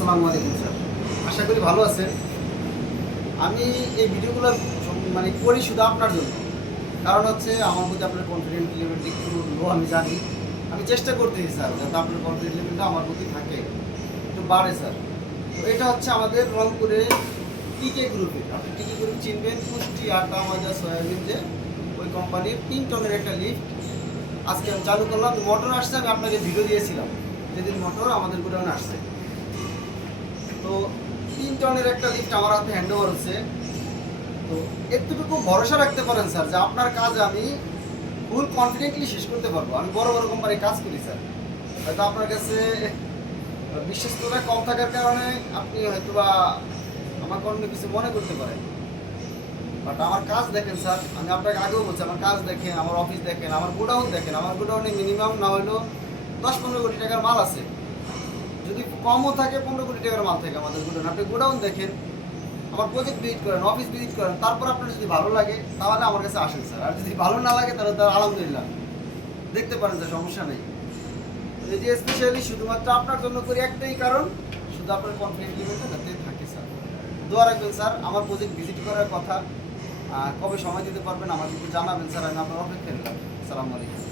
আসসালামু আলাইকুম স্যার, আশা করি ভালো আছেন। আমি এই ভিডিওগুলো করি শুধু আপনার জন্য। কারণ হচ্ছে আমার মধ্যে আপনার কনফিডেন্স লেভেলটা একটু লো আমি জানি। আমি চেষ্টা করতেছি স্যার যাতে আপনার কনফিডেন্স লেভেলটা আমার প্রতি থাকে, একটু বাড়ে স্যার। তো এটা হচ্ছে আমাদের রংপুরে টিকে গ্রুপের, আপনি টিকে গ্রুপ চিনবেন, পুষ্টি আটা ময়দা সয়াবিন যে ওই কোম্পানির 3 টনের একটা লিফট আজকে আমি চালু করলাম। মোটর আসছে, আমি আপনাকে ভিডিও দিয়েছিলাম যেদিন মোটর আমাদের গোডাউনে আসছে। তো 3 টনের একটা লিফট আমার হাতে হ্যান্ড ওভার হচ্ছে। তো এতটুকু ভরসা রাখতে পারেন স্যার যে আপনার কাজ আমি ফুল কনফিডেন্টলি শেষ করতে পারবো। আমি বড় বড় কোম্পানি কাজ করি স্যার, হয়তো আপনার কাছে বিশ্বস্ততা কম থাকার কারণে আপনি হয়তো বা আমার কোনো কিছু মনে করতে পারেন, বাট আমার কাজ দেখেন স্যার। আমি আপনাকে আগেও বলছি, আমার কাজ দেখেন, আমার অফিস দেখেন, আমার গোডাউন দেখেন। আমার গোডাউনে মিনিমাম না হলেও 10-15 কোটি টাকার মাল আছে, যদি কমও থাকে 15 কোটি টাকার মাল থাকে আমাদের গোডাউন। আপনি গোডাউন দেখেন, আমার প্রজেক্ট ভিজিট করেন, অফিস ভিজিট করেন, তারপর আপনার যদি ভালো লাগে তাহলে আমার কাছে আসেন স্যার। আর যদি ভালো না লাগে তাহলে তার আলহামদুলিল্লাহ দেখতে পারেন স্যার, সমস্যা নেই। এই যে স্পেশালি শুধুমাত্র আপনার জন্য করি একটাই কারণ, শুধু আপনার কনফিডেন্স লেভেলটা যাতে থাকে স্যার। দোয়া রাখবেন স্যার। আমার প্রজেক্ট ভিজিট করার কথা, কবে সময় দিতে পারবেন আমাকে একটু জানাবেন স্যার, আমি আপনার অপেক্ষায় রইলাম। আসসালামু আলাইকুম।